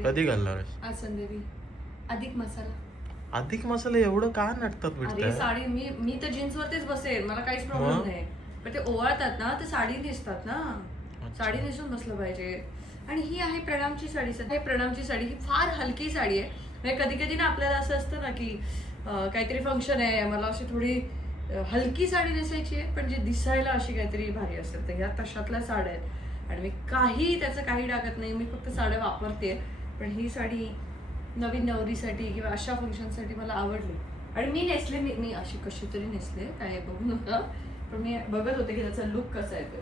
संडेला. कधी घालणार आहेस? आज संडेला. अधिक मसाला. अधिक मसाला एवढं का नाटतात अरे भेटत? साडी मी तर जीन्स वरतीच बसेल, मला काहीच प्रॉब्लेम नाही. पण ते ओवाळतात ना, ते साडी नेसतात ना, साडी नेसून बसलं पाहिजे. आणि ही आहे प्रणामची साडी. सध्या प्रणामची साडी ही फार हलकी साडी आहे. म्हणजे कधी कधी ना आपल्याला असं असतं ना की काहीतरी फंक्शन आहे, मला अशी थोडी हलकी साडी नेसायची आहे, पण जे दिसायला अशी काहीतरी भारी असतात. तर ह्या तशातल्या साड्या आहेत आणि मी त्याचं काही टाकत नाही. मी फक्त साड्या वापरते. पण ही साडी नवीन नवरीसाठी किंवा अशा फंक्शनसाठी मला आवडली आणि मी नेसले. मी अशी कशी तरी नेसले, काय बघू नका. पण मी बघत होते की त्याचा लुक कसा येतोय.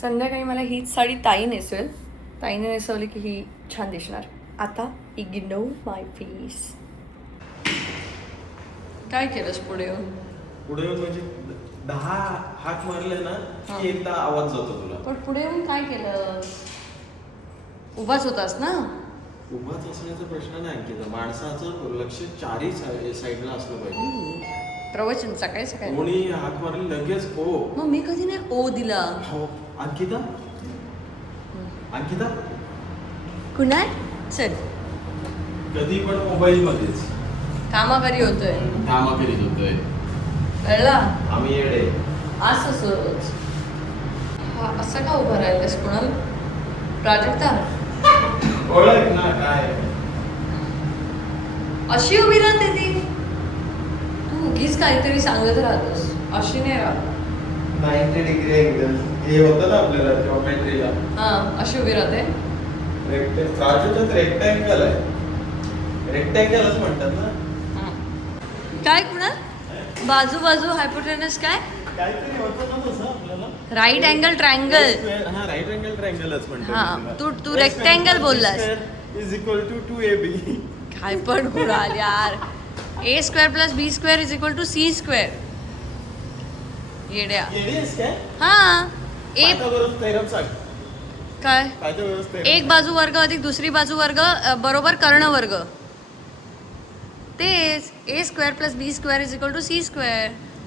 संध्याकाळी मला हीच साडी ताई नेसवेल. ताईने नेसवली की ही छान दिसणार. आता इग्नो माय फेस. काय केलंस पुढे येऊन? पुढे म्हणजे 10 हात मारले ना की एकदा आवाज जातो तुला. पण पुढे येऊन काय केलं? उभाच होतास ना? उभाच असण्याचा प्रश्न नाही अंकिता. माणसाचं लक्ष चारही साईडला असलं पाहिजे. प्रवचन सकाळी सकाळी कोणी हात मारले लगेच ओ. मग मी कधी नाही ओ दिला. हो अंकिता. अंकिता कुणाल चल. कधी पण मोबाईल मध्येच कामाकरी होतोय. कामा करीत होतोय. कळला? आम्ही येडे असंच रोज. हा असं का उभं राहिलंस कुणाल? प्राजक्ता ओळख ना काय. अशी उभी राहते ती. तू उगीच काहीतरी सांगत राहतोस. अशी नाही राहत. 90 डिग्री अँगल हे होतं ना आपल्याला जॉमेट्रीला. हा अशी उभी राहते. प्राजूच्यात रेक्टँगल आहे. रेक्टँगलच म्हणतात ना. काय कुणाल? बाजू बाजू हायपोटेनस काय? काहीतरी होतं ना तसं आपल्याला. Right angle triangle. हा राईट अँगल ट्रायंगलच म्हणतात. हा तू रेक्टँगल बोललास. Is equal to 2ab. काय पण कुणाल यार. a² + b² = c². येड्या. येडीस काय? हा एक पायथागोरस थेरम सांग. काय? Pythagoras theorem. एक बाजू वर्ग अधिक दुसरी बाजू वर्ग बरोबर कर्ण वर्ग. तेच a² + b² = c².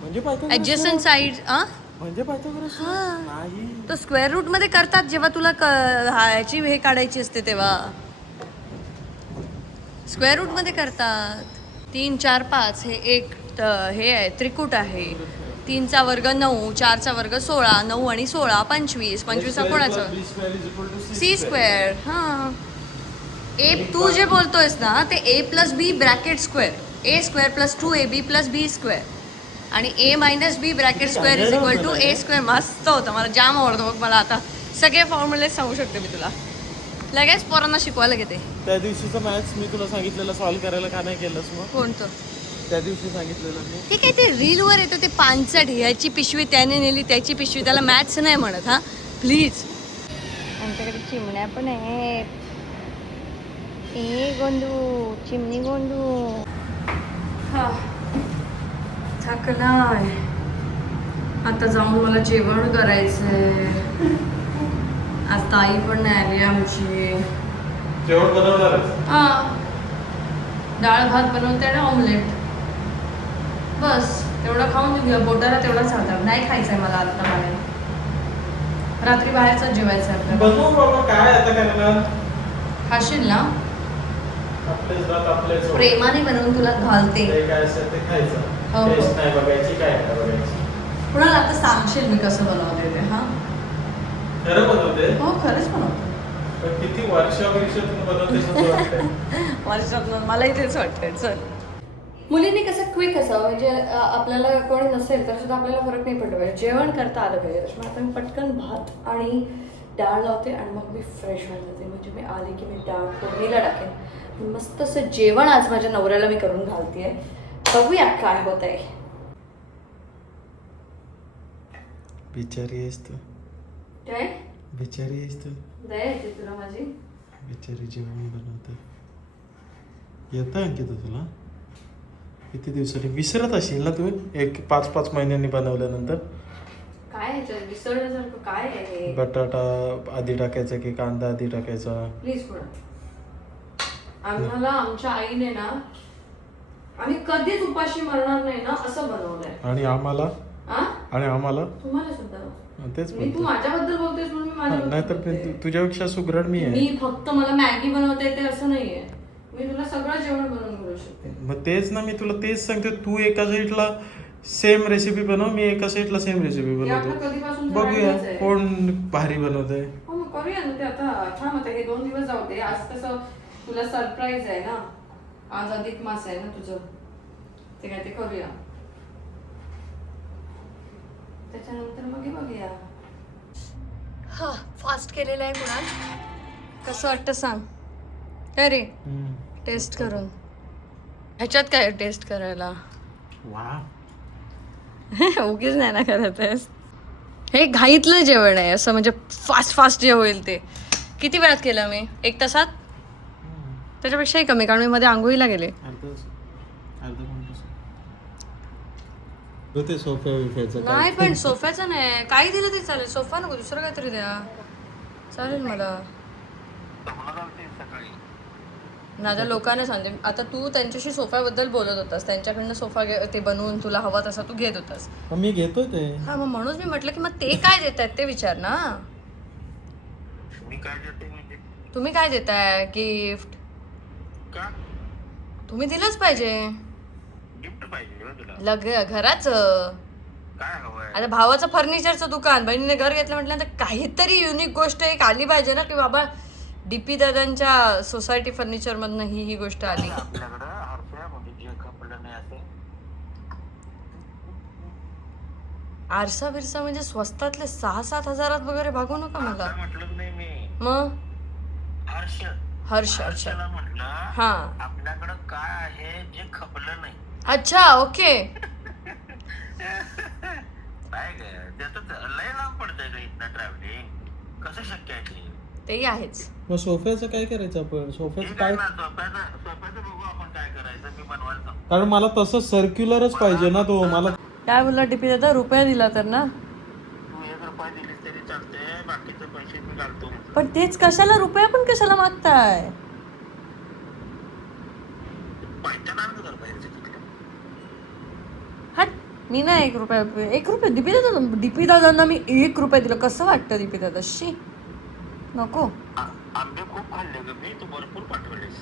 म्हणजे पायथागोरस. Adjacent side. म्हणजे पायथागोरस नाही. तो स्क्वेअर रूट मध्ये करतात जेव्हा तुला ह्याची हे काढायची असते तेव्हा. स्क्वेअर रूट मध्ये करतात. 3 4 5 हे एक हे आहे त्रिकूट आहे. 3चा वर्ग 9, 4चा वर्ग 16, 9 आणि 16 25. 25 कोणाचं? c². हा तू जे बोलतोयस ना ते a + b = a² + 2ab + b² आणि a - b = a². मस्त होतं. मला जाम आवडतं. बघ मला आता सगळे फॉर्म्युले सांगू शकते मी तुला. लगेच पोरांना शिकवायला घेते. त्या दिवशीचं मॅथ्स मी तुला सांगितलेलं सॉल्व करायला का नाही केलंस मग? कोणतं? त्या दिवशी सांगितलेलं मी. ते काय ते रीलवर येतं ते पानसट. ह्याची पिशवी त्याने नेली, त्याची पिशवी. त्याला मॅथ्स नाही म्हणत. हा प्लीज. आमच्याकडे चिमण्या पण आहेत. गोंडू चिमणी गोंडू. हा थकलाय. आता जाऊन मला जेवण करायचंय. आज ताई पण नाही आली आमची. जेवण बनवणार. हा डाळ भात बनवते आणि ऑमलेट. बस तेवढं खाऊन घेऊया. बोटाला तेवढाच होता. नाही खायचंय मला आता बाहेर. रात्री बाहेरच जेवायचं आपल्याला. बनवू बाबा काय आता करणार. खाशील ना? आपलेच रात आपलेच. प्रेमाने बनवून तुला घालते. ते काय असेल ते खायचं. हो. टेस्ट नाही बघायची काय नाही बघायची. कुणाला आता सांगशील मी कसं बनवते ते. हा खरं बनवते. हो खरंच बनवते. पण किती वर्षातून बनवते असं वाटतंय. वर्षातून मलाही तेच वाटतंय. चल मुलींनी कसं क्विक असावं म्हणजे आपल्याला कोणी नसेल तर सुद्धा आपल्याला फरक नाही पडलं पाहिजे. जेवण करता आलं पाहिजे. त्याच्यामुळे आता मी पटकन भात आणि डाळ लावते आणि मग मी फ्रेश व्हायला जाते. म्हणजे मी आले की मी डाळ फोडणीला टाकेन. मस्त असं जेवण आज माझ्या नवऱ्याला मी करून घालते. बघूया काय होत आहे. बिचारी आहेस तू. काय बिचारी आहेस तू. दया येते तुला माझी. बिचारी जेवण बनवते. येतं अंकिता तुला? किती दिवसांनी विसरत असेल ना तू. 5-5 महिन्यांनी बनवल्यानंतर. काय ह्याच्यात विसरण्यासारखं काय आहे? बटाटा आधी टाकायचा की कांदा आधी टाकायचा? प्लीज पुढे. आम्हाला आमच्या आईने ना आम्ही कधीच उपाशी मरणार नाही ना असं बनवलंय. आणि आम्हाला आणि आम्हाला तुम्हाला सुद्धा तेच तू बोलतो. माझ्याबद्दल बोलतोयस म्हणून मी माझ्याबद्दल नाहीतर बोलते. तुझ्यापेक्षा सुगरण मी आहे. मी फक्त मला मॅगी बनवता येते असं नाहीये. मी तुला सगळं जेवण बनवून करू शकते. मग तेच ना, मी तुला तेच सांगते. तू एका साईडला सेम रेसिपी बनव, मी एका साईडला सेम रेसिपी हे आपलं बनवतो. कधीपासून बघूया ठरवायचंच आहे. कोण भारी बनवतंय. हो मग करूया ना ते. आता थांब, आता हे 2 दिवस जाऊ दे. आज कसं तुला सरप्राईज आहे ना, आज अधिक मास आहे ना तुझं, ते काय ते करूया. त्याच्यानंतर मग हे बघूया. हा फास्ट केलेलं आहे कुणाल. कसं वाटतं सांग. काय रे टेस्ट करून. ह्याच्यात काय टेस्ट करायला. वा उगीच नाही ना करत आहेस. हे घाईतलं जेवण आहे असं, म्हणजे फास्ट जे होईल ते. किती वेळात केलं मी? 1 तासात. त्याच्यापेक्षाही कमी, कारण मी मध्ये आंघोळीला गेले. ते सोफ्याचं नाही पण सोफ्याचं नाही, काही दिलं तरी चालेल. सोफा नको, दुसरं काहीतरी द्या चालेल मला. माझ्या लोकांना सांगते आता, तू त्यांच्याशी सोफ्याबद्दल बोलत होतास, त्यांच्याकडनं सोफा ते बनवून तुला हवा तसा तू घेत होतास. मी घेतो ते. हा मग म्हणून मी म्हटलं की मग ते काय देतायत ते विचार ना. तुम्ही काय देताय गिफ्ट? तुम्ही दिलंच पाहिजे. घराचं आता भावाचं फर्निचरचं दुकान, बहिणीने घर घेतलं म्हटल्यानंतर काहीतरी युनिक गोष्ट एक आली पाहिजे ना, की बाबा डीपी दादांच्या सोसायटी फर्निचर मधनं ही गोष्ट आली. आरसा बिरसा म्हणजे स्वस्तातले 6-7 हजारात वगैरे भागू नका मला. मग हर्ष अच्छा हा आपल्याकडे काय आहे जे खपलं नाही. अच्छा ओके. काय त्याच लय लांब पडतंय का इथनं ट्रॅव्हलिंग, कसं शक्य आहे ते? तेही आहेच. मग सोफ्याचं काय करायचं आपण? सोफ्याचं काय, सोप्याचं बघू आपण काय करायचं. मी बनवायला कारण मला तसं सर्क्युलरच पाहिजे ना तो. मला काय बोलला डीपी दादा? रुपया दिला तर ना. तू 1 रुपया दिलीस तरी चालते, बाकीचे पैसे मी घालतो. पण तेच कशाला, रुपया पण कशाला मागताय? पैठण आणलं तर पाहिजे तिकडे. हट, मी ना 1 रुपया डीपी दादांना मी 1 रुपया दिलं. कसं वाटतं डीपी दादा? शी नको. आंबे खूप खाल्ले ग मी, तू भरपूर पाठवलेस.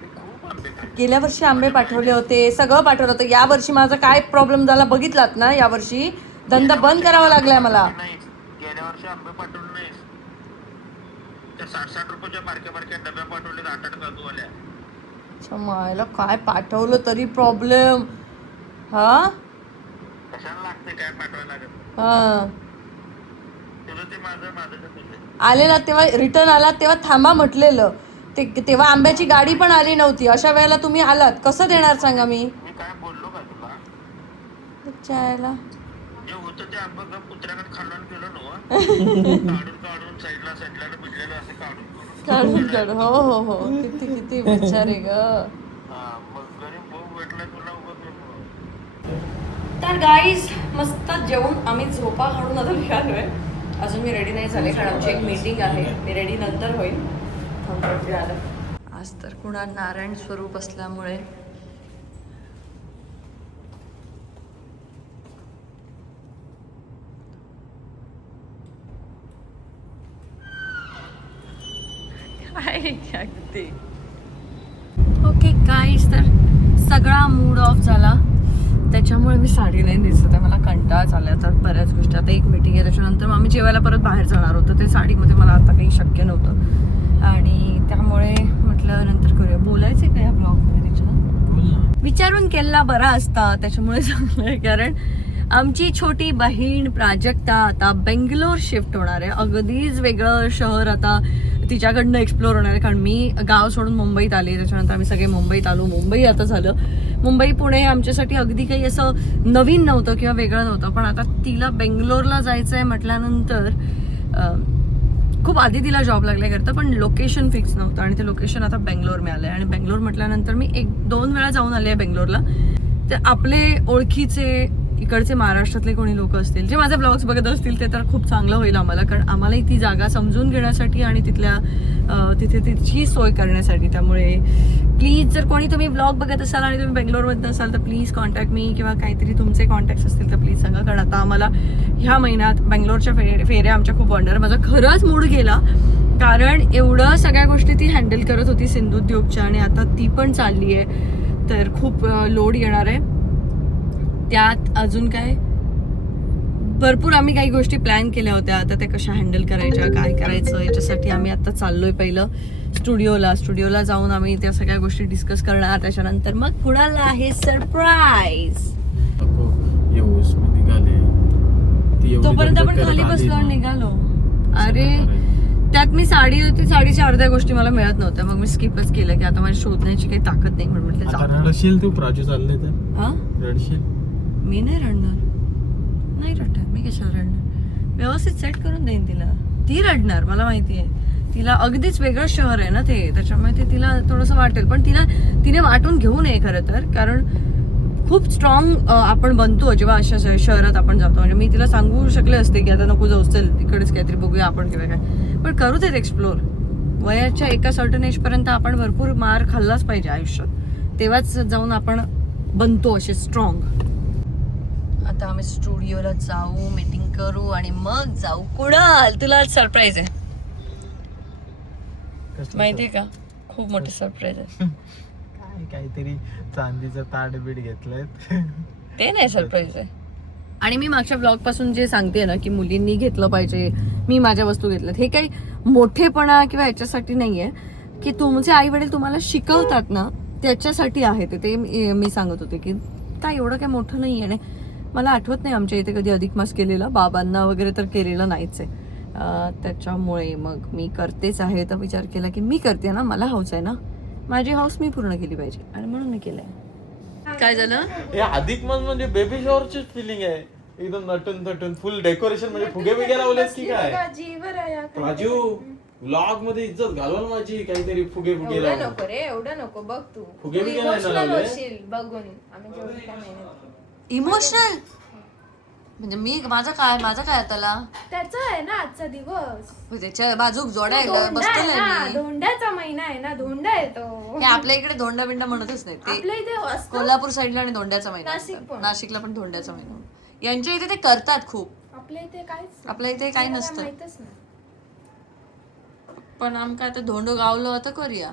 मी खूप आंबे खाल्ले. गेल्या वर्षी आंबे पाठवले होते, सगळं पाठवलं होतं. या वर्षी माझा काय प्रॉब्लेम झाला बघितलात ना. या वर्षी धंदा बंद करावा लागलाय मला. गेल्या वर्षी आंबे पाठवले नाहीस. त्या 60-60 रुपयाच्या बारक्या डब्या पाठवले 8-8 काजूवाल्या. मायला काय पाठवलं तरी प्रॉब्लेम. हा कशाला लागते काय पाठवायला लागत. हा तुझं ते माझं ते तुझं. आलेला तेव्हा रिटर्न आला तेव्हा थांबा म्हटलेलं ते, तेव्हा आंब्याची गाडी पण आली नव्हती. अशा वेळेला तुम्ही आलात, कसं देणार सांगा मी? मी काय बोललो का तुला? चायला जे होतं ते आंबा गप कुत्र्याकडे खाल्लं गेलो ना. काढून साईडला भिजलेलं असं काढून हो किती विचार आहे ग. मग गरीब भाऊ भेटला तुला उभं. तर गाईज मस्त जेवून आम्ही झोपा काढून आता निघालोय. अजून मी रेडी नाही झाले, कारण आमची एक मीटिंग आहे. मी रेडी नंतर होईल. आज तर कुणाल नारायण स्वरूप असल्यामुळे ओके गाईज, तर सगळा मूड ऑफ झाला. त्याच्यामुळे मी साडी नाही दिसत आहे. मला कंटाळा चालला आता बऱ्याच गोष्टी. आता एक मीटिंग आहे, त्याच्यानंतर मग आम्ही जेवायला परत बाहेर जाणार होतो. ते साडीमध्ये मला आता काही शक्य नव्हतं, आणि त्यामुळे म्हटलं नंतर करूया. बोलायचं का या ब्लॉगमध्ये तिच्या विचारून केला बरा असता. त्याच्यामुळे चांगलं आहे, कारण आमची छोटी बहीण प्राजक्ता आता बेंगलोर शिफ्ट होणार आहे. अगदीच वेगळं शहर आता तिच्याकडनं एक्सप्लोर होणार आहे, कारण मी गाव सोडून मुंबईत आले. त्याच्यानंतर आम्ही सगळे मुंबईत आलो. मुंबई आता झालं. मुंबई पुणे आमच्यासाठी अगदी काही असं नवीन नव्हतं किंवा वेगळं नव्हतं. पण आता तिला बेंगलोरला जायचं आहे म्हटल्यानंतर खूप आधी तिला जॉब लागल्याकरता, पण लोकेशन फिक्स नव्हतं, आणि ते लोकेशन आता बेंगलोर मिळालं आहे. आणि बेंगलोर म्हटल्यानंतर मी 1-2 वेळा जाऊन आले आहे बेंगलोरला. तर आपले ओळखीचे इकडचे महाराष्ट्रातले कोणी लोक असतील जे माझे ब्लॉग्स बघत असतील, ते तर खूप चांगलं होईल आम्हाला, कारण आम्हालाही ती जागा समजून घेण्यासाठी आणि तिथल्या तिथे तिची सोय करण्यासाठी. त्यामुळे प्लीज जर कोणी तुम्ही ब्लॉग बघत असाल आणि तुम्ही बेंगलोरमध्ये असाल तर प्लीज कॉन्टॅक्ट मी, किंवा काहीतरी तुमचे कॉन्टॅक्ट्स असतील तर प्लीज सांगा. कारण आता आम्हाला ह्या महिन्यात बेंगलोरच्या फेऱ्या आमच्या खूप वाढणार. माझा खरंच मूड गेला, कारण एवढं सगळ्या गोष्टी ती हँडल करत होती सिंधुद्योगच्या, आणि आता ती पण चालली आहे, तर खूप लोड येणार आहे. त्यात अजून काय भरपूर आम्ही काही गोष्टी प्लॅन केल्या होत्या, आता त्या कशा हँडल करायच्या, काय करायचं, याच्यासाठी आम्ही आता चाललोय पहिलं स्टुडिओला जाऊन आम्ही त्या सगळ्या गोष्टी डिस्कस करणार. त्याच्यानंतर मग कुणाला आहे सरप्राईज. तोपर्यंत आपण खाली बसलो आणि निघालो. अरे त्यात मी साडी होती, साडीच्या अर्ध्या गोष्टी मला मिळत नव्हत्या, मग मी स्किपच केलं की आता माझी शोधण्याची काही ताकद नाही, म्हणून म्हटलं जाऊ. रडशील तू प्राजू चालले तर? हा, रडशील? मी नाही रडणार, नाही रडणार मी, कशाला रडणार. व्यवस्थित सेट करून देईन तिला, ती रडणार मला माहिती आहे. तिला अगदीच वेगळं शहर आहे ना ते, त्याच्यामुळे ते तिला थोडंसं वाटेल, पण तिने वाटून घेऊ नये खरं तर, कारण खूप स्ट्रॉंग आपण बनतो जेव्हा अशा शहरात आपण जातो. म्हणजे मी तिला सांगू शकले असते की आता नको जाऊ, चल तिकडेच काहीतरी बघूया आपण किंवा काय, पण करू देत एक्सप्लोर. वयाच्या एका सर्टन एज पर्यंत आपण भरपूर मार खाल्लाच पाहिजे आयुष्यात, तेव्हाच जाऊन आपण बनतो असे स्ट्रॉंग. आता आम्ही स्टुडिओला जाऊ, मीटिंग करू आणि मग जाऊ. कुणाल तुला आज सरप्राईज आहे माहितीये का? खूप मोठं सरप्राईज आहे. काहीतरी चांदीचं ताट बीट घेतलंय ते नाही सरप्राईज आहे. आणि मी मागच्या ब्लॉग पासून जे सांगते ना की मुलींनी घेतलं पाहिजे, मी माझ्या वस्तू घेतल्यात, हे काही मोठेपणा किंवा याच्यासाठी नाहीये, की तुमचे आई वडील तुम्हाला शिकवतात ना त्याच्यासाठी आहे ते मी सांगत होते की काय एवढं काय मोठं नाही आहे. मला आठवत नाही आमच्या इथे कधी अधिक मास केलेला, बाबांना वगैरे तर केलेलं नाहीच आहे. त्याच्यामुळे मग मी करतेच आहे, तर विचार केला की मी करते ना, मला हौस आहे ना, माझी हौस मी पूर्ण केली पाहिजे, आणि म्हणून मी केलंय. काय झालं? हे अधिक मास म्हणजे बेबी शॉवरची फिलिंग आहे, एकदम नटून थटून फुल डेकोरेशन, म्हणजे फुगे बिगे लावलेत की काय? राजू व्लॉग मध्ये इज्जत घालवल माझी, काहीतरी फुगे फुगे एवढं नको रे, एवढं नको. बघ तू फुगे बिगे नाही इमोशनल लावले? होशील बघून. आम्ही जेवढी काय मेहनत. इमोशनल म्हणजे माझा काय त्याला त्याचा आहे ना आजचा दिवस, त्याच्या बाजूक जोड्या धोंडा आहे ना, धोंड्याचा महिना आहे ना, धोंडा येतो. आपल्या इकडे धोंडा बिंडा म्हणतच नाही ते, आपल्या इथे असतं. कोल्हापूर साईडला आणि धोंड्याचा महिना नाशिक असतो. पण. नाशिकला पण धोंड्याचा महिना. यांच्या इथे ते करतात खूप, आपल्या इथे काहीच आपल्या इथे काही मला नसतं. माहीतच नाही. पण आमका आता धोंड गावलो आता करूया.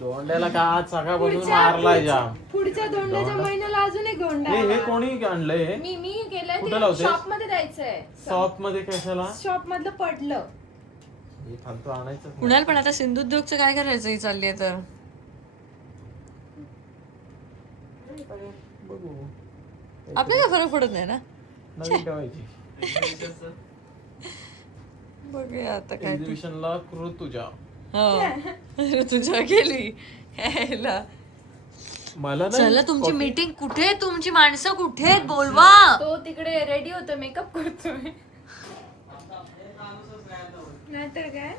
धोंड्याला का आज सकाळपासून मारलाय जाम. पुढच्या धोंड्याच्या महिन्याला अजून एक धोंडा हे आहे. कोणी आणलंय हे? मी केलंय कुठं ते, लावतेस? शॉप मध्ये द्यायचंय. शॉप मध्ये कशाला? शॉप मधलं पडलं. हे फालतू आणायचं नाही. कुणाल पण आता सिंधुद्योगचं काय करायचं ही चालली आहे तर बघू, आपल्याला काय फरक पडत नाही ना. नवीन ठेवायची. बघूया आता काय. एक्झिबिशनला ऋतुजा. हो तुझ्या गेली ह्याला. मला चला तुमची मीटिंग कुठे आहे? तुमची माणसं कुठे आहेत? बोलवा. तो तिकडे रेडी होतो, मेकअप करतोय. नाहीतर काय.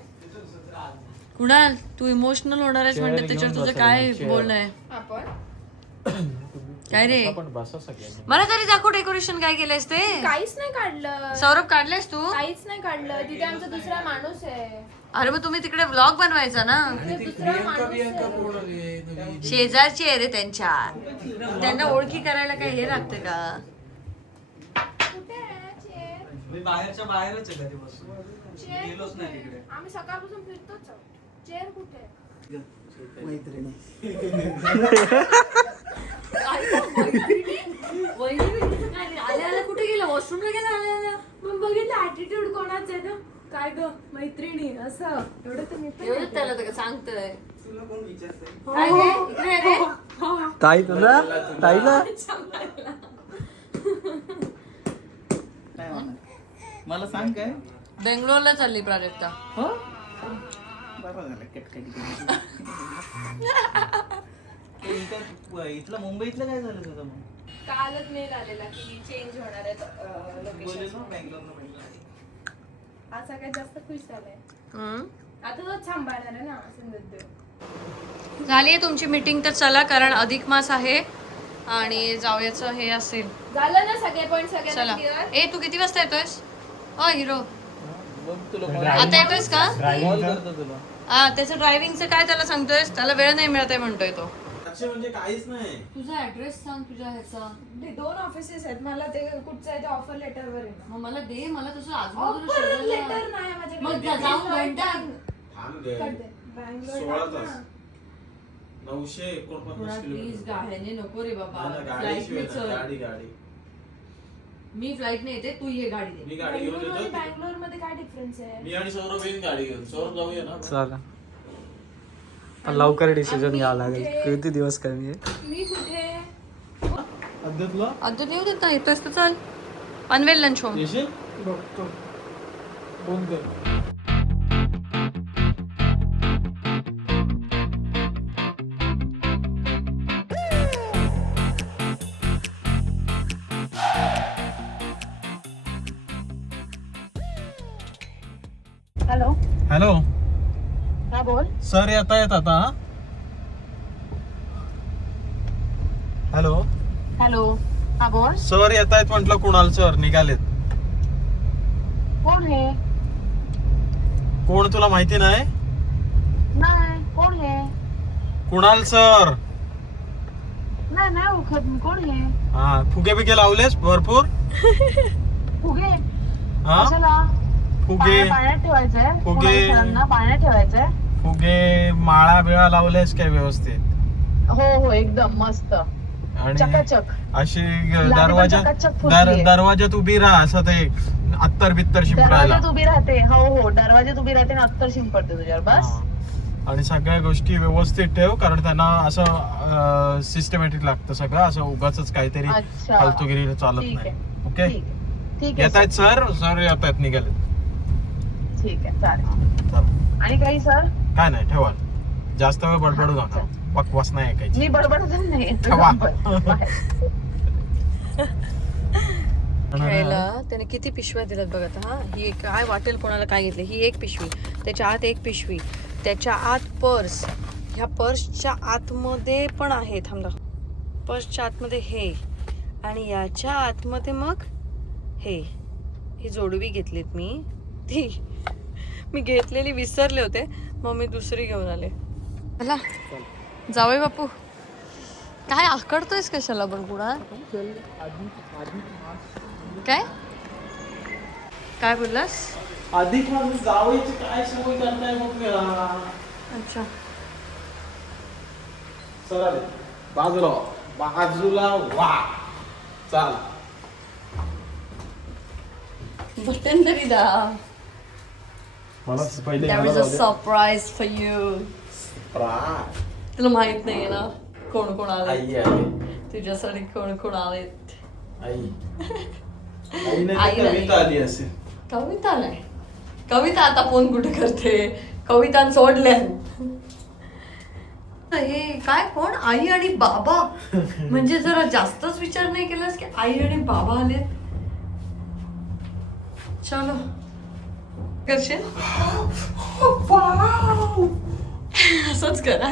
कुणाल तू इमोशनल होणार आहेस म्हणते, त्याच्यावर तुझं काय बोलणं आहे? आपण काय रे? आपण बसा सगळ्यांनी. मला तरी दाखव डेकोरेशन काय केलंयस ते. काहीच नाही काढलं. सौरभ काढलेस तू? काहीच नाही काढलं. तिथे आमचा दुसरा माणूस आहे. अरे मग तुम्ही तिकडे व्लॉग बनवायचा ना. दुसरा माणूस आहे. शेजारची आहे रे त्यांच्या, त्यांना ओळखी करायला काही हे लागतं का? कुठे आहे चेअर? मी बाहेरच्या बाहेरच आहे घरी बसून. चेअर गेलोच कुठे नाही आहे? तिकडे. आम्ही सकाळपासून फिरतोच आहोत. चेअर कुठे आहे? आल्या कुठे गेलं? वॉशरूमला गेला आल्या. मग बघितलं ऍटिट्यूड कोणाचं आहे ना, काय ग मैत्रिणी असं. एवढं तर मी पण एवढं नाही त्याला तर सांगतोय. तुला कोण विचारतंय? काय रे? इकडे ये रे. ताई तुला ताईला काय होणार? मला सांग काय? बेंगलोरला चालली प्राजक्ता. हो बरं झालं कटकटी केली. इथलं मुंबईतलं काय झालं तुझं मग? कालच मेल आलेला की चेंज होणार आहे बोलेल लोकेशन. ना बँगलोरला भेटला. आज सगळ्यात जास्त खुश झालाय. हम्म. आता तोच सांभाळणार आहे ना सिंधुदुर्ग. झाली तुमची मीटिंग तर चला, कारण अधिक मास आहे आणि जावयाचं हे असेल. झालं ना सगळे पॉइंट चला. सगळ्यांना क्लिअर. ए तू किती वाजता येतोयस? हिरो आता येतोयस का? कॉल करतो तुला. हा, त्याचं ड्रायव्हिंगचं काय त्याला सांगतोयस? त्याला वेळ नाही मिळत आहे म्हणतोय तो. अक्षय म्हणजे काहीच नाही. तुझा ऍड्रेस सांग तुझ्या ह्याचा. ते 2 ऑफिसेस आहेत मला ते कुठचं आहे ते ऑफर लेटरवर आहे ना. मग मला दे, मला तुझं ऑफर आजूबाजूला लेटर शोधायला. नाही माझ्याकडे. मग जाऊन घंटा. थांब गे. बँगलोर 16 तास. 949 थोडा प्लीज किलोमीटर. गाड्याने नको रे बाबा. नाही, नाही, फ्लाईटने गाडी चल. गाडी गाडी. मी फ्लाईटने येते, तू ये गाडी दे. मी गाडी घेऊन येतो. बँगलोर मध्ये काय डिफरन्स आहे? मी आणि सौरभ येईन गाडी घेऊन. सौरभ जाऊया ना. चला पण लवकर डिसिजन घ्यावं लागेल. किती दिवस कमी आहे. मी कुठे? अद्यातला अजून येऊ देत ना, येतोयस तर चल. Panvel lunch home. येशील? बघतो. फोन कर. हॅलो हॅलो हा बोल. सर येता येत आता. हॅलो हॅलो हा बोल. सर येत आहेत म्हटलं. कुणाल सर निघालेत. कोण हे? कोण तुला माहिती नाही? नाही कोण हे? कुणाल सर. नाही नाही ओळखत मी. कोण हे? हा, फुगे बिगे लावलेस भरपूर. फुगे हा, कशाला? फुगे पाण्यात ठेवायचंय. फुगे. कोणाला सरांना पाण्यात ठेवायचंय. फुगे माळा बिळा लावलेस काय व्यवस्थित? हो हो एकदम मस्त आणि चकाचक. अशी पण चकाचक फुटलीये. दरवाजात उभी राहा असं ते अत्तर बित्तर शिंपडायला. दरवाजात उभी राहते. हो हो दरवाजात उभी राहते आणि अत्तर शिंपडते तुझ्यावर बस. हा. आणि सगळ्या गोष्टी व्यवस्थित ठेव, कारण त्यांना असं सिस्टमॅटिक लागतं सगळं. असं उगाच काहीतरी अच्छा. फालतूगिरी चालत ठीक नाही. आहे. ओके. ठीक आहे. ठीक येत आहे आहेत सर. सर येत आहेत, निघाले. ठीक आहे चालेल. आणि काही सर? काय नाही, ठेवा. जास्त वेळ बडबडू हा, नका. बकवास नाही ऐकायची. मी बडबडत नाही. ठेवा. बाहेर. खायला त्याने किती पिशव्या दिल्यात बघ आता. हा, ही एक काय वाटेल कोणाला काय घेतलं. ही एक पिशवी, त्याच्या आत एक पिशवी, त्याच्या आत पर्स, ह्या पर्सच्या आतमध्ये पण आहे. थांबला. पर्सच्या आतमध्ये हे, आणि याच्या आतमध्ये मग ही जोडवी घेतलीत मी. ती मी घेतलेली विसरले होते, मग मी दुसरी घेऊन आले. चला जावई बापू. काय आकडतोयस कशाला पण कुणा? काय बोललास? अधिक मास जावयाची काय सवय करताय मग? अच्छा सर आले. बाजूला वा. चाल. बटन तरी दा. मला पहिले There is a surprise for you. प्राण. तुला माहित नाहीये ना कोण कोण आले. आई आली. तुझ्यासाठी कोण कोण आलेत. आई. आई आई नाही. कविता आली असेल. कविता नाही. कविता आता फोन कुठे करते. कविता सोडल्या. हे काय कोण? आई आणि बाबा. म्हणजे जरा जास्तच विचार नाही केलास की आई आणि बाबा आलेत. चलो करशील असंच करा.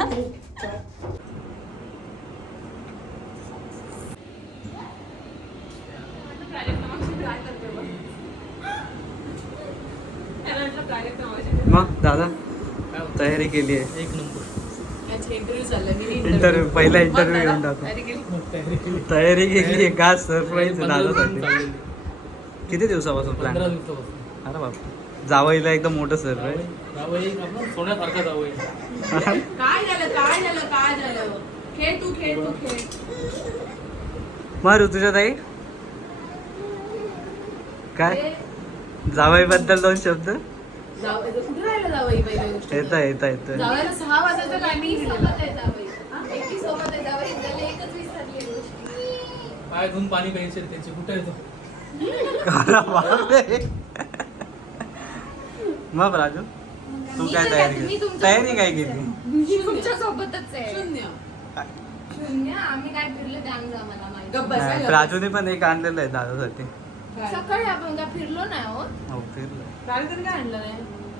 मग दादा तयारी केली आहे. एक नंबर. इंटरव्ह्यू पहिला इंटरव्ह्यू घेऊन जातो. तयारी केली आहे का? सरप्राईज दादासाठी. किती दिवसापासून प्लॅन? 15 दिवसापासून. अरे बाप. जावईला एकदम मोठं सरप्राईज. जावई आपला सोन्यासारखा जावई. काय झालं? खेळ तू खेळ. मग ऋतुजा ताई काय जावई बद्दल 2 शब्द? कुठे राहिलं जावई पहिली गोष्ट? येतं जावईला 6 वाजायचं टायमिंग दिलेलं. पाय धुवून पाणी प्यायचे त्याचे. कुठे येतो? मग राजू तू काय तयारी केली? तयारी काय केली? तुमच्या सोबतच आहे. शून्य. आम्ही काय फिरलो ते आम्हाला माहिती. नाही, राजूने पण एक आणलेलं आहे दादासाठी. सकाळी आपण काय फिरलो नाही हो. हो फिरलं. काय आणलं नाही.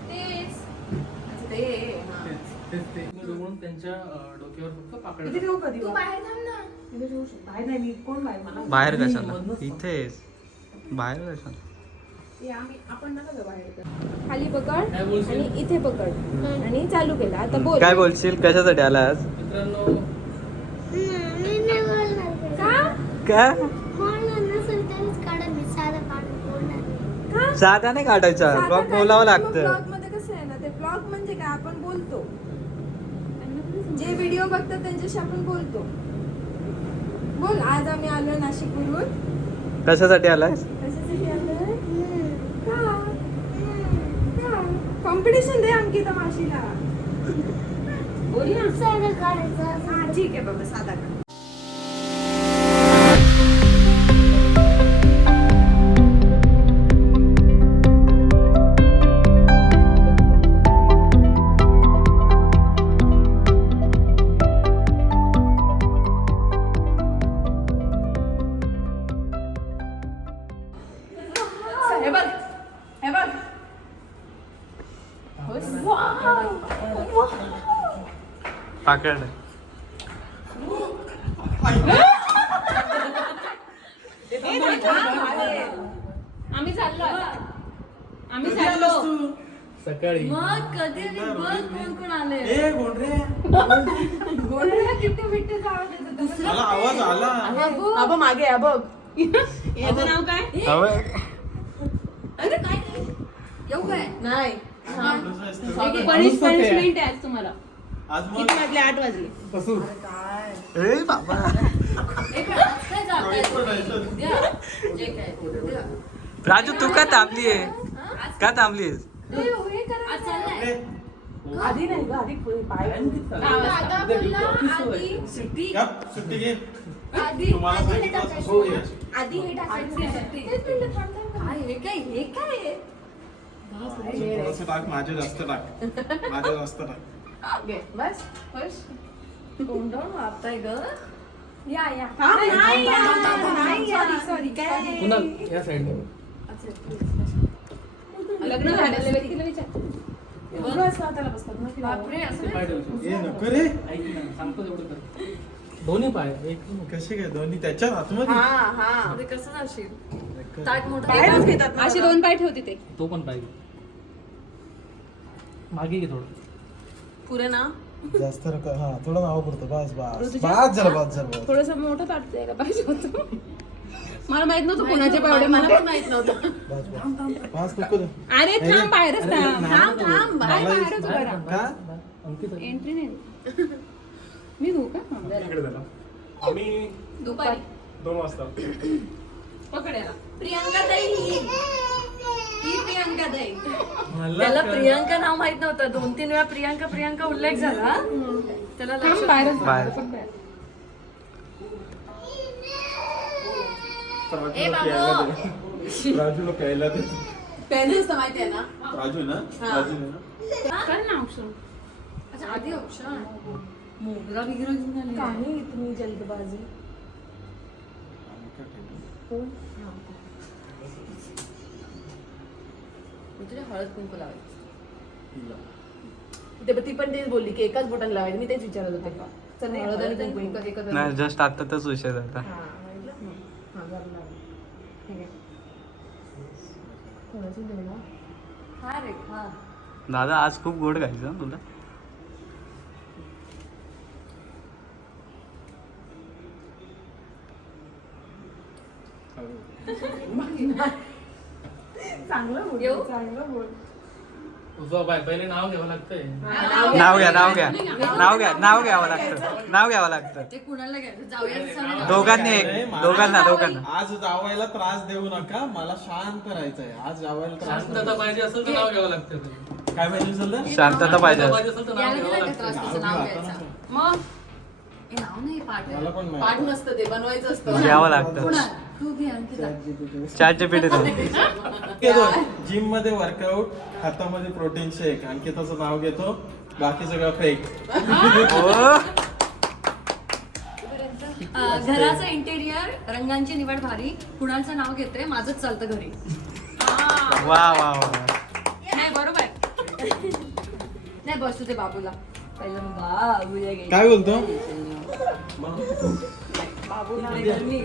तेच ते म्हणून त्यांच्या डोक्यावर फक्त पाकड. तू बाहेर थांब ना. बाहेर नाही. मी कोण बाहेर मला. बाहेर कशाला? इथेच बाहेर कशाला? खाली पकड आणि इथे पकड आणि चालू केला. आता बोल. काय बोलशील, कशासाठी आला आज? का साधा नाही काढायचा, ब्लॉग बोलावं लागतं. ब्लॉग मध्ये कसं आहे ना, ते ब्लॉग म्हणजे काय, आपण बोलतो. जे व्हिडिओ बघतात त्यांच्याशी आपण बोलतो. बोल. आज आम्ही आलो नाशिकवरून. कशासाठी आलाय? कशासाठी आलोय? कॉम्पिटिशन दे अंकिता माशीला. बोल ना. हा, ठीक आहे बाबा, साधा काढ. हे बघ, हे बघ. पाकड. आम्ही चाललो आता. आम्ही चाललो. सकाळी मग कधी बघ कोण कोण आले. ए गोंडरे, गोळ्या किती मिनिटं जावं देतात. मला आवाज आला. अबो मागे आहे, बघ. याचं नाव काय? अरे काय येऊ काय नाही. पनिशमेंट आहे आज तुम्हाला. आज मग किती वाजले? 8 वाजले. ए बाबा, काय जाताय द्या जे काय द्या. राजू तू का थांबलीये? का थांबलीस? आज चाललाय आधी नाही ग, आधी पाय. दादा बोलला आधी सुट्टी या, सुट्टी घे. आधी तुम्हाला आधी हे सांगितलं टाकायचं. हो, या. आधी हे टाकायचं. तेच म्हणलं, थांब, थांब, थांब. काय हे काय हे काय थोडंसं टाक, माझे जास्त टाक. माझे जास्त टाक. घे, बस. बस. कोंडून वापताय ग. या या. नाही यार, सॉरी काय. या साइड. लग्न झालेल्या व्यक्तीला विचार. बस स्वतःला बसतात ना. बापरे असं नाही. ए नको रे. दोन्ही पाय एक. कसे काय दोन्ही त्याच्यात आतमध्ये? हा. ते कसं जाशील ताट मोठं बाहेरच घेतात ना. असे 2 पाय ठेवते ते. तो पण पाहिजे. मागे घे थोडं. पुरे ना. जास्त हा थोडं नाव करतो. बस बस ऋतुजा? बस झालं, बस झालं. थोडस मोठं ताट द्यायला पाहिजे होतं. मला माहित नव्हतं कोणाचे पावडे. मला पण माहित नव्हतं. बस बस बस नको रे. अरे थांब, बाहेरच थांब. बाहेरच उभा राहा. का? एंट्री नाही. मी घेऊ का? आम्ही दुपारी 2 वाजता. पकड याला. प्रियांका ताई ही प्रियांका ताई. त्याला प्रियांका नाव माहित नव्हतं. 2-3 वेळा प्रियांका प्रियांका उल्लेख झाला त्याला थांब, लक्षात बाहेरच बाहेर. थांब, बाहेर. ए बाबू राजूला प्यायला दे. पेन असतं माहिती आहे ना. राजू ना? राजू ना? कर ना ऑप्शन. अच्छा आधी ऑप्शन मोगरा बिगरा घेऊन आले काही तुम्ही जल्दबाजी. मी तुझ्या हळद कुंकू लावायची. ते ती पण तेच बोलली की एकाच बोटाने लावायचं. मी तेच विचारत होते. चल हळद आणि कुंकू एकत्र. नाही, जस्ट आताच विषय झाला. हा, माहितलं ना? हा, जरा लाव. ठीक आहे. थोडंसं दे ना. हा रे हा दादा आज खूप गोड खायचं तुला. चांगलं बोल. येऊ? चांगलं बोल. तुझं बाय पहिले नाव घ्यावं लागतंय. नाव घ्यावं लागतं. नाव घ्यावं लागतं. ते कुणाला घ्यायचं जाऊया दोघांनी एक. दोघांना. आज जावायला त्रास देऊ नका. मला शांत राहायचंय. आज जावायला त्रास शांतता पाहिजे असेल तर नाव घ्यावं लागतं. काय पाहिजे सल्ला? शांतता पाहिजे. असेल तर नाव याला घ्यावं दिला का लागतं. त्रास त्याचं नाव घ्यायचं मग हे नाव नाही पाठ मला पण पाठ नसतं ते, बनवायचं असतं. घ्यावं लागतं. कुणाल तू घे अंकिता ChatGPT. जिम मध्ये वर्कआउट, हातामध्ये प्रोटीन शेक. अंकिताचं नाव घेतो, बाकी सगळं फेक. घराचं इंटेरियर रंगांची निवड भारी. कुणालचं नाव घेते माझंच चालतं घरी. वा वा वा. नाही बरोबर नाही बसू ते बाबूला पहिलं बाबूला घे. काय बोलतो? बाबूला नाही, गरमी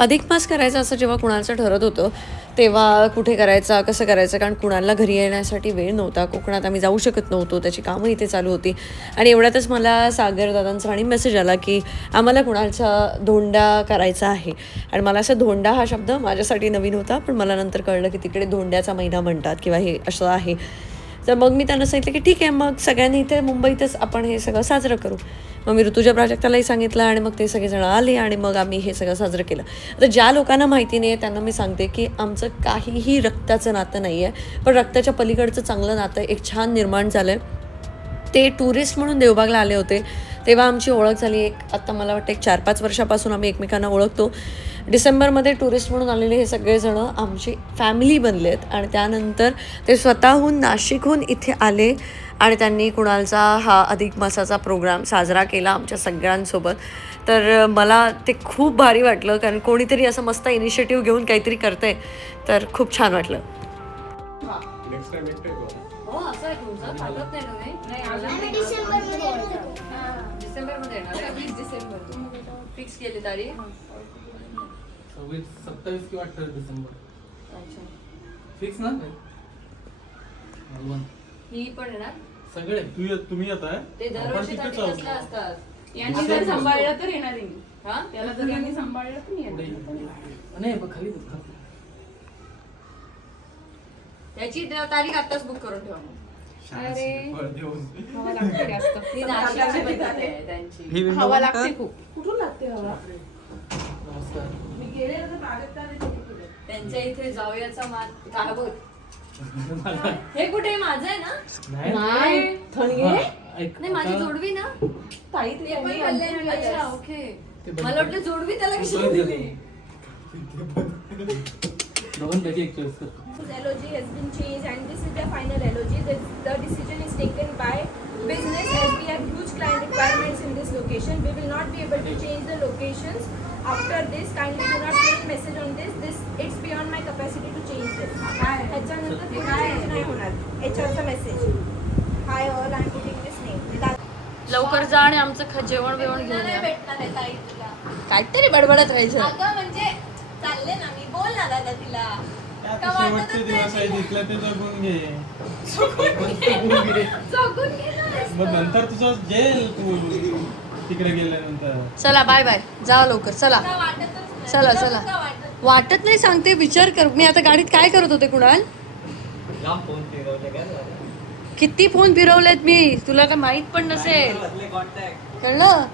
अधिक मास करायचा असं जेव्हा कुणालचं ठरत होतं तेव्हा कुठे करायचा कसं करायचं, कारण कुणालला घरी येण्यासाठी वेळ नव्हता, कोकणात आम्ही जाऊ शकत नव्हतो, त्याची कामं इथे चालू होती. आणि एवढ्यातच मला सागर दादांचा आणि मेसेज आला की आम्हाला कुणालचा धोंडा करायचा आहे. आणि मला असं धोंडा हा शब्द माझ्यासाठी नवीन होता, पण मला नंतर कळलं की तिकडे धोंड्याचा महिना म्हणतात किंवा हे असं आहे. तर मग मी त्यांना सांगितलं की ठीक आहे, मग सगळ्यांनी इथे मुंबईतच आपण हे सगळं साजरं करू. मग मी ऋतुजा प्राजक्तालाही सांगितलं आणि मग ते सगळेजण आले आणि मग आम्ही हे सगळं साजरं केलं. आता ज्या लोकांना माहिती नाही आहे त्यांना मी सांगते की आमचं काहीही रक्ताचं नातं नाही आहे, पण रक्ताच्या पलीकडचं चांगलं नातं एक छान निर्माण झालं आहे. ते टुरिस्ट म्हणून देवबागला आले होते तेव्हा आमची ओळख झाली. आत्ता मला वाटतं 4-5 वर्षापासून आम्ही एकमेकांना ओळखतो. डिसेंबरमध्ये टुरिस्ट म्हणून आलेले हे सगळेजणं आमची फॅमिली बनलेत आणि त्यानंतर ते स्वतःहून नाशिकहून इथे आले आणि त्यांनी कुणालचा हा अधिक मासाचा प्रोग्राम साजरा केला आमच्या सगळ्यांसोबत. तर मला ते खूप भारी वाटलं, कारण कोणीतरी असं मस्त इनिशिएटिव्ह घेऊन काहीतरी करतंय, तर खूप छान वाटलं. फिक्स केली तारीख 27 किंवा 28 डिसेंबर. फिक्स ना ही पण येणार सगळे. तुम्ही येत आहे? ते दरवर्षी कसले असतात. यांनी जर सांभाळलं तर येणार आहे. हा त्याला जर यांनी सांभाळलं तर येणार. नाही बघ खाली त्याची तारीख आत्ताच बुक करून ठेवा. अरे देऊन ती नाशिकची पद्धत आहे त्यांची. ही window हवा बंद कर. लागते खूप. कुठून लागते हवा? नमस्कार. मी गेले ना तर प्राजक्ताने तिथे केलं. त्यांच्या इथे जाऊयाचा मान काय बोल. हे कुठे माझं आहे ना? नाही थंडी आहे? नाही माझी जोडवी ना. ताई ते ते पण यांनी कल्याण. आमच्या अच्छा ओके. मला वाटलं जोडवी त्याला कशी दिली. दोघांपैकी एक चॉईस कर. LOG has been changed and this is the final LOG. The decision is taken by business as we have huge client requirements in this location. We will not be able to change the locations after this. Kindly do not take message on this. It's beyond my capacity to change this. ह्याच्यानंतर पुढे change नाही होणार. HRचा message. Hi all, I'm putting this name. लवकर जा आणि आमचं जेवण बिवण घेऊन या. भेटणार आहे ताई तुला. काहीतरी बडबडत राहायचं. अगं म्हणजे चालले ना मी, बोल ना दादा तिला. शेवटचे दिवस आहे तिथलं ते जगून घे. जगून गेलं. मग नंतर तुझं जेल तू तिकडे गेल्यानंतर. चला बाय बाय, जा लवकर चला. चला चला. वाटत नाही सांगते, विचार कर. मी आता गाडीत काय करत होते कुणाल? किती फोन फिरवलेत मी, तुला काय माहित पण नसेल. कळलं?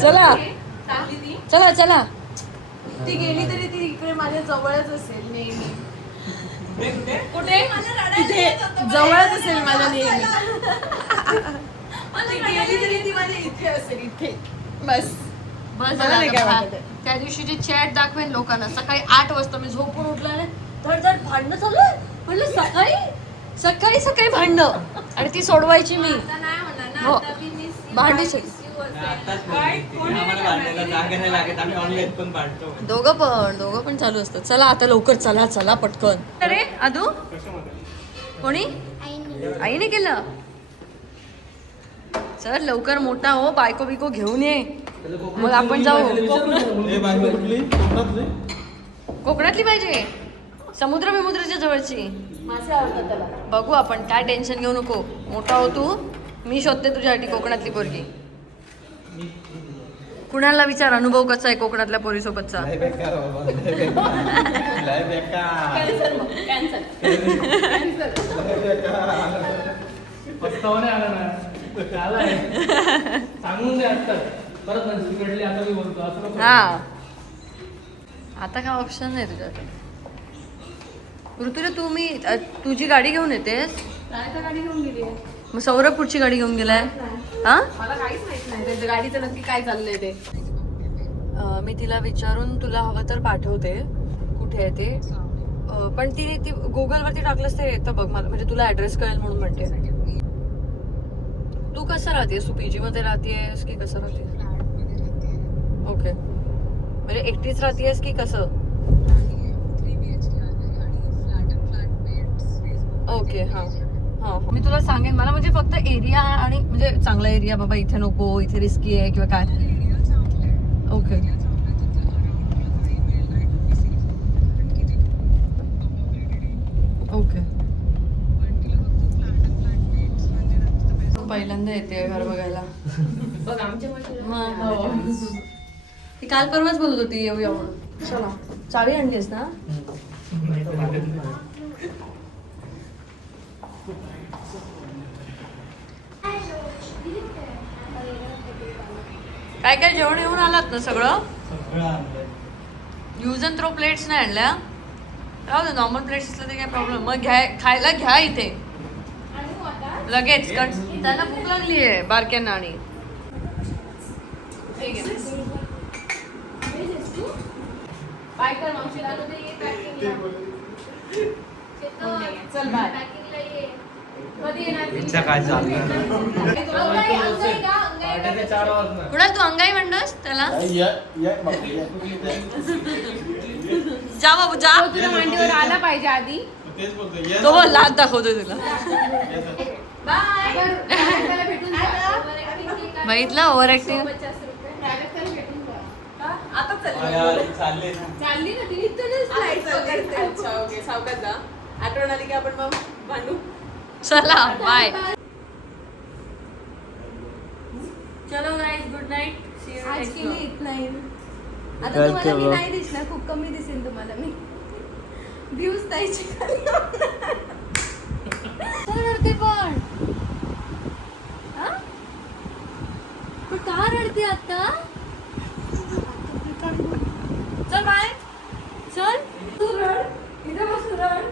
चला चला चला. ती गेली तरी ती इकडे माझ्या जवळच असेल नेहमी. कुठे तिथे जवळच असेल माझ्या नेहमी. ती गेली तरी ती माझ्या इथे असेल, इथे बस. बस मला नाही काय झालं. वाटत आहे. त्या दिवशीची चॅट दाखवेन लोकांना. सकाळी 8 वाजता मी झोपून उठला धड भांडणं चालू आहे. म्हणलं सकाळी सकाळी भांडणं आणि ती सोडवायची मी. आता नाही होणार ना, हो. आता मी miss you, भांडायची. I miss you असेल. दोघं पण चालू असतात. चला आता लवकर चला चला पटकन. अरे आदू कोणी आईने केलं. चल लवकर मोठा हो, बायको बिको घेऊन ये, मग आपण जाऊ. ए बायको कुठली? कोकणातली? कोकणातली पाहिजे, समुद्र विमुद्राच्या जवळची. माझं आवडतं त्याला. बघू आपण, काय टेन्शन घेऊ नको. मोठा हो तू, मी शोधते तुझ्यासाठी कोकणातली पोरगी. कुणाला विचार अनुभव कसा आहे कोकणातल्या पोरीसोबतचा. लय बेकार बाबा, लय बेकार. लय बेकार. पस्तावा नाही आला ना, आलाय. सांगून दे आता परत नाही तिकडली. आता मी बोलतो असं नको. हा आता काय ऑप्शन नाही तुझ्याकडे. ऋतुला तुझी गाडी घेऊन येतेस. काय तर गाडी घेऊन गेली आहे. मग सौरभ पुढची गाडी घेऊन गेलाय. हा मला काहीच माहित नाही त्याच्या गाडीचं नक्की काय चाललंय ते. मी तिला विचारून तुला हवं तर पाठवते कुठे आहे ते. पण ती गुगलवरती टाकलंस ते येतं बघ मला, म्हणजे तुला ऍड्रेस कळेल म्हणून म्हणते. तू कसं राहतेस? तू पीजी मध्ये राहतेस की कसं राहतेस? ओके, म्हणजे एकटीच राहतेस की कसं? ओके हां हो मी तुला सांगेन. मला म्हणजे फक्त एरिया आणि म्हणजे चांगला एरिया बाबा इथे नको, इथे रिस्की आहे किंवा काय. Okay okay. पहिल्यांदा येते घर बघायला. बघ आमच्या ती काल परवाच बोलत होती येऊया म्हणून. चला चावी आणलीस ना. काय काय जेवण येऊन आलात ना सगळं. यूज अँड थ्रो प्लेट्स नाही आणल्या. राहू दे नॉर्मल प्लेट्स असलं तर काय प्रॉब्लेम. मग खायला घ्या इथे लगेच कारण त्यांना भूक लागली आहे बारक्यांना. आणि बाय कर मावशीला आता ते ये पॅकिंगला. चल बाय पॅकिंगला ये. कधी येणार इच्छा काय चाललं अंगाई का अंगाई पहाटेचे 4 वाजणार. कुणाल तू अंगाई म्हणतोस त्याला. जा बाबू जा. तुला मांडीवर आला पाहिजे आधी. तेच बोलतोय तो बघ लात दाखवतोय तुला. बाय त्याला भेटून जा. बघितलं ओव्हर ऍक्टिंग. 50 रुपये प्रायव्हेट त्याला भेटून जा. आता चालले चालली ना ती इथूनच फ्लाईट पकडते. अच्छा ओके सावकाश जा. आठवण आली की आपण मग भांडू. चला बाय. चलो guys good night. See you आज नेक्स्ट केली येत नाही आता करते तुम्हाला मी बघ. नाही दिसणार. खूप कमी दिसेल तुम्हाला मी. व्ह्यूज द्यायचे रडते पण का रडते आता. चल बाय चल. तू रड इथे बस. रड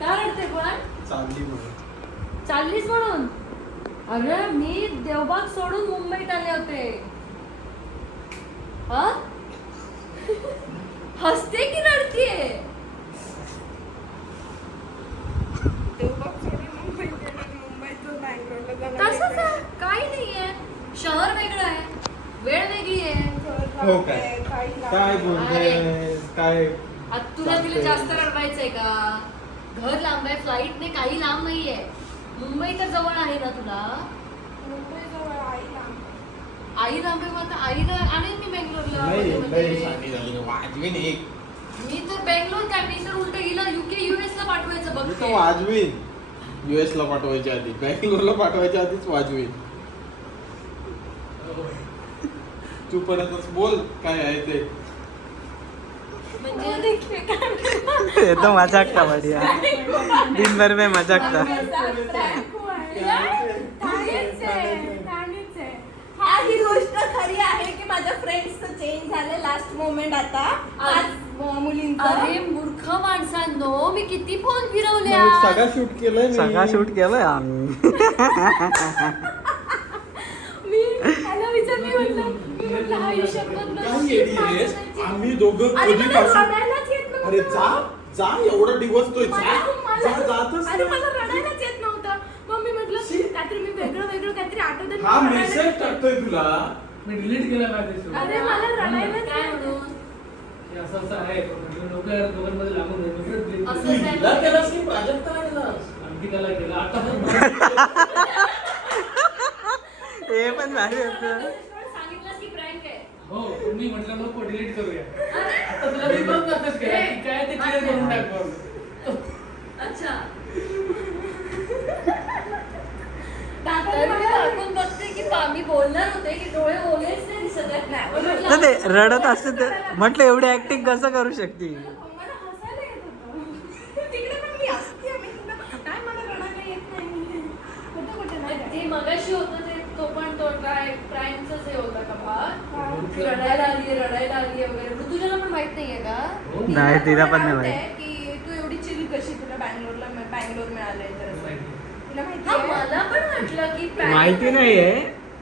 का रडते पण. चालली म्हणून. चाललीस म्हणून. अरे मी देवबाग सोडून मुंबईत आले होते. हा हसते की रडतीये. तसंच आहे काही नाहीये. शहर वेगळं आहे वेळ वेगळी आहे. हो काय बोलते काय. आता तुला तिला जास्त रडवायचंय का. घर लांब आहे फ्लाईटने काही लांब नाहीये. मुंबई तर जवळ आहे ना तुला. आई लांब आहे मग आता आईला आणेन मी बेंगलोरला. वाजवीन एक मी तर बेंगलोर काय मी तर उलट हिला UK US ला पाठवायचं बघते. वाजवीन US ला पाठवायच्या आधी बँगलोरला पाठवायच्या आधीच वाजवीन. तू परतच बोल काय आहे ते. म्हणजे ये तो मजाक था बढ़िया. दिन भर में मजाक था. हा ही गोष्ट खरी आहे की माझ्या फ्रेंड्सचं चेंज झालं लास्ट मोमेंट आता. आज मुलींचं. अरे मूर्ख माणसांनो मी किती फोन फिरवल्या. सगळा शूट केलंय सगळा शूट केलाय आम्ही. मी ह्याला विचार मी म्हटलं हा हिशोब आम्ही दोघं अरे कधी मला पासून. रडायलाच येत नव्हतं. अरे जा एवढा दिवसतोय जातच अरे मला रडायलाच येत नव्हतं. मग मी म्हटलं काहीतरी मी वेगळं काहीतरी आठवतं. हा मेसेज टाकतोय तुला. मी डिलीट केला पाहिजे. अरे मला रडायलाच काय येत म्हणून असं असं आहे लोक दोघांमध्ये लागून असं काय? हिला केलास की प्राजक्ताला केलास? अंकिताला केलं आता. हे पण भारी होतं. सांगितलं की प्रँक आहे. हो तुम्ही म्हटलं नको डिलीट करूया. आता तुला मी पण नसतेच केला की काय ते क्लिअर करून टाक. अच्छा तर मी दाखवून बघते की मी बोलणार होते की डोळे ओलेच नाही दिसत आहेत. तर ते रडत असते तर म्हटलं एवढी ऍक्टिंग कसं करू शकते. मला हसायला येत होतं. तिकडे पण मी हसते. मी काय मला रडायला येत नाही. कुठं नाही. ते मगाशी होतं ते तो पण तो ट्रायचं हे होता का भाग. रडायला आली वगैरे. ऋतुजाला पण माहित नाहीये का. नाही तिला पण नाही माहिती माहिती. की तू एवढी चिल कशी तुला बँगलोर मिळालंय तर तुला माहिती हा आहे? मला पण वाटलं की prank माहिती नाहीये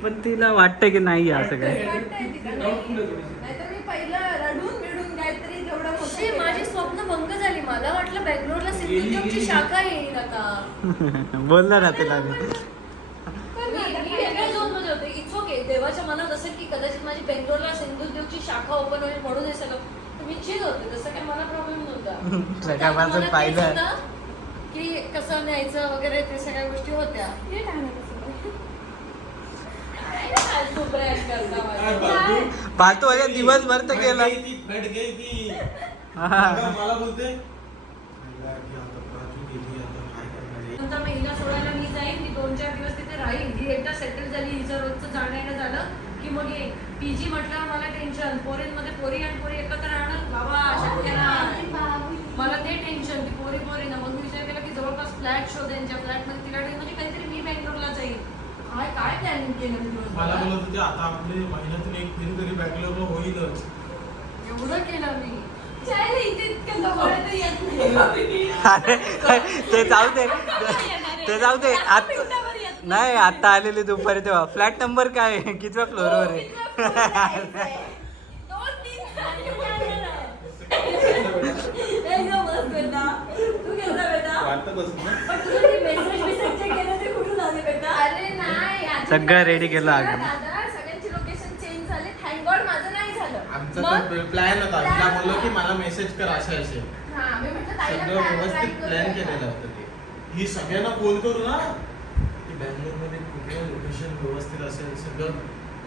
पण तिला वाटतं की नाही असं काय. वाटतंय तिला नाही. नाहीतर मी पहिलं रडून बिडून काहीतरी तेवढं मोठं अशी केलं. माझी स्वप्न भंग झाली. मला वाटलं बेंगलोरला सिंधुदुर्गची शाखा येईल आता. बोलला ना तिला मी. मी वेगळ्या झोन मध्ये होते. It's okay. देवाच्या मनात असेल की कदाचित माझी बेंगलोरला सिंधुदुर्गची शाखा ओपन होईल म्हणून हे सगळं तर मी चिल होते. तसं काही मला प्रॉब्लेम नव्हता. सकाळपासून मला तेच पाहिलं. होतं की कसं न्यायचं वगैरे ते सगळ्या गोष्टी होत्या. हे ठाण्यापासून. फालतू prank करता मला. फालतू म्हणजे दिवसभर तर गेला. फट गई थी. हा. मला बोलते "यार, की आता प्राजू गेली, आता काय करणार आहे?" नंतर मग हिला सोडायला मी जाईन, मी 2-4 दिवस तिथे राहीन. ही एकदा सेटल झाली, हिचं रोजचं जाणं येणं झालं की मग ये. पीजी म्हटलं मला टेन्शन, पोरींमध्ये पोरी आणि पोरी एकत्र राहणं बाबा शक्य नाही. मला ते टेन्शन की पोरी ना. मग मी विचार केला की जवळपास फ्लॅट शोध यांच्या फ्लॅटमध्ये तिला म्हणजे काहीतरी मी बँगलोरला जाईल. काय प्लॅनिंग केलं मी मला दिवसभरात? बोलत होते आता आपले महिन्यातून एक दिन तरी बँगलोरला होईलच. एवढं केलं मी. जायला इथे इतकं जवळ आहे तर येत नाही. अरे, ते जाऊ दे ते जाऊ दे नाही आता आलेली दुपारी तेव्हा. फ्लॅट नंबर काय आहे? कितव्या फ्लोअरवर आहे? एकदम मस्त बेटा. तू गेला बेटा. वाटतं बसून ना. पण तुझं ते message केलं ते कुठून आले बेटा? अरे नाही आता सगळं ready केलं दादा, अगं. सगळ्यांची लोकेशन चेंज झाले. थँक गॉड माझं नाही झालं. आमचा मग? तर प्लॅन होता. तिला बोललो की मला मेसेज कर असे हा, मी म्हटलं ताईला सगळं try व्यवस्थित करूया. प्लॅन केलेलं होतं ते. ही सगळ्यांना फोन करू ना की बँगलोरमध्ये कुठलं लोकेशन व्यवस्थित असेल सगळं.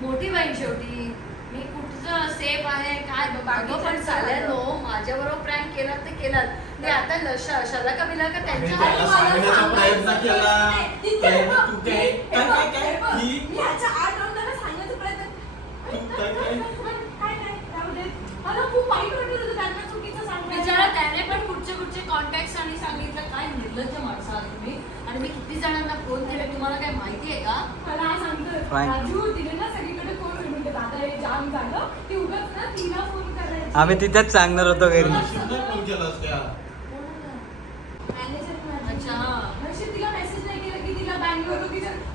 मोठी बहीण शेवटी. मी कुठचं सेफ आहे काय बाकी पण चालेल. माझ्याबरोबर प्रँक केलात ते केलात. ते आता शला का बिला का आम्ही त्यांच्या त्याला आई मला सांगण्याचा सांगत प्रयत्न होतं. केला. तिथे काय बघ, तू काय हे काय बघ, काय हे बघ. काय ही मी ह्याच्या आत राहून त्याला सांगण्याचा प्रयत्न तू काय काय काय राहू दे. मला खूप वाईट वाटत होतं त्यांना चुकीचं सांगण्याचं. बिचारा त्याने पण कुठचे कॉन्टॅक्ट आणि सांगितलं. काय निर्लज्ज माणसं आहात तुम्ही. आणि मी किती जणांना फोन केले तुम्हाला काय माहिती आहे का? मला हा सांगतोय काय? राजू तिने ना सगळीकडे फोन म्हणते दादा हे जाम झालं ती उगाच ना तिला फोन करायची. आम्ही तिथेच सांगणार होतो घरी. नशीब नाही फोन केलास त्या. मॅनेजर अच्छा. नशीब तिला मेसेज नाही केला की तिला बँगलोर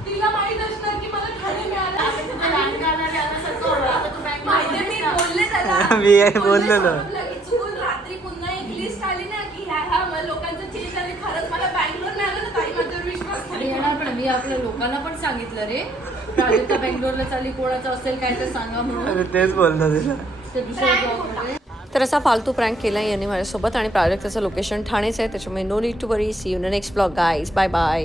तिला माहित असणार की मला ठाणे आम्ही तुझं लहान मिळालं. गाणारे आल्यासारखं होतं. आता तू बँगलोर माहिती मी बोलले त्याला मी बोलले, बोललेलो. समजलं की चुकून रात्री पुन्हा एक लिस्ट आली ना की ह्या लोकांचं चेंज आणि खरंच मला बँगलोर नाही आलं ना ताई माझ्यावर विश्वास आणि नाही. येणार पण मी आपल्या लोकांना पण सांगितलं रे. प्राजक्ता बेंगलोरला चालली, कोणाचं असेल काय ते सांगा म्हणून. अरे तेच बोलतो तिला. ते दुसऱ्या ब्लॉगमध्ये. तर असा फालतू प्रँक केला याने माझ्यासोबत आणि प्राजक्ताचं लोकेशन ठाणेच आहे त्याच्यामुळे no need to worry. See you in the next blog guys. Bye bye.